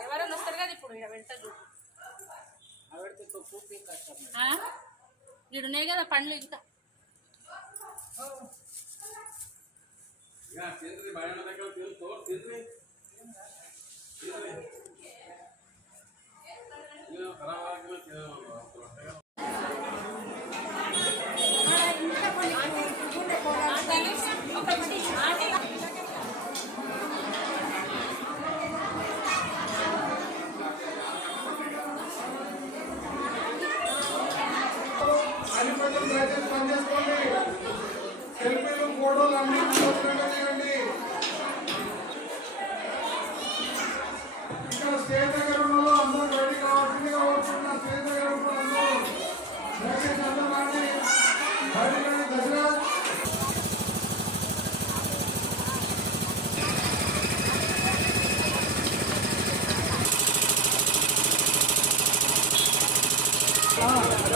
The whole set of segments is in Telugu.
ఎవరైనా వస్తారు కదా ఇప్పుడు ఇక్కడ ఉన్నాయి కదా పండ్లు ఇంకా తింద్రి భయం దగ్గర తెలుసు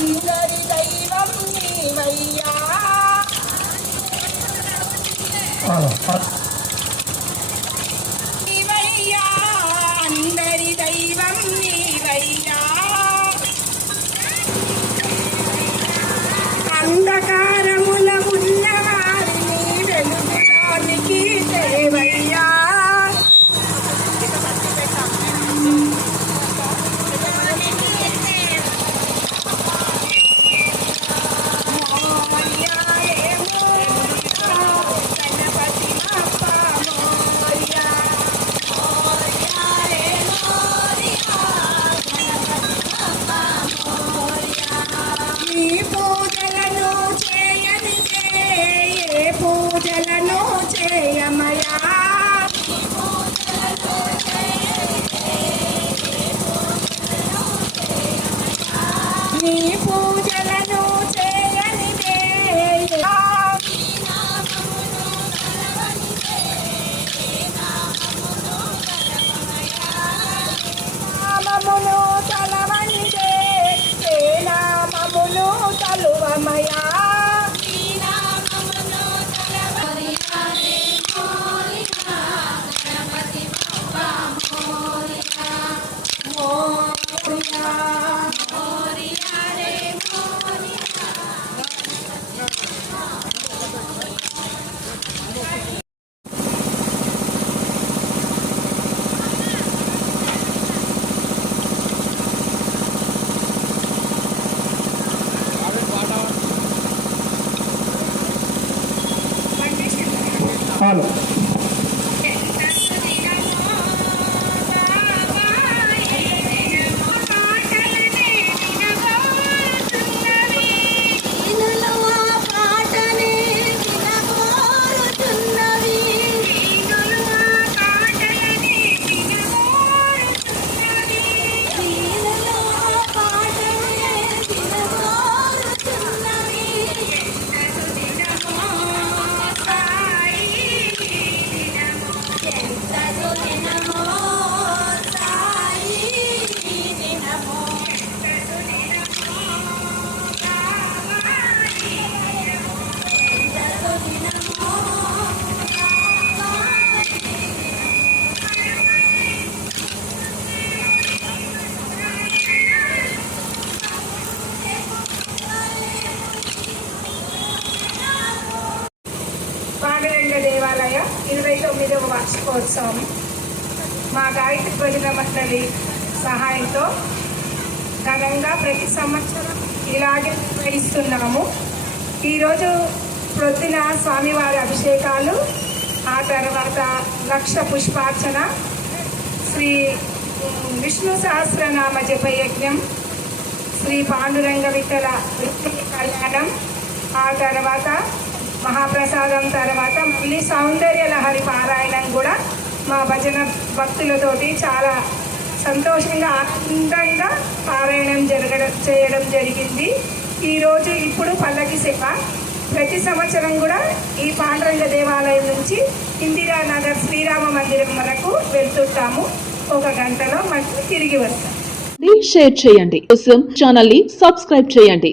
ஐந்தறி தெய்வம் పూజలను చేయనిదే నామమును తలవంటే ఏ నామమును తలువమయా. malo. ఇరవై తొమ్మిదవ వార్షికోత్సవం మా గాయత్రి భజన మండలి సహాయంతో ఘనంగా ప్రతి సంవత్సరం ఇలాగే నిర్వహిస్తున్నాము. ఈరోజు ప్రొద్దున స్వామివారి అభిషేకాలు ఆ తర్వాత లక్ష పుష్పార్చన శ్రీ విష్ణు సహస్రనామ జప యజ్ఞం శ్రీ పాండురంగ విఠల వృత్తి కళ్యాణం ఆ తర్వాత మహాప్రసాదం తర్వాత మళ్ళీ సౌందర్య లహరి పారాయణం కూడా మా భజన భక్తులతోటి చాలా సంతోషంగా ఆనందంగా పారాయణం జరగడం చేయడం జరిగింది. ఈరోజు ఇప్పుడు పల్లకి సేవ. ప్రతి సంవత్సరం కూడా ఈ పాండురంగ దేవాలయం నుంచి ఇందిరానగర్ శ్రీరామ మందిరం వరకు వెళ్తుంటాము. ఒక గంటలో మళ్ళీ తిరిగి వస్తాం. షేర్ చేయండి. కోసం ఛానల్ని సబ్స్క్రైబ్ చేయండి.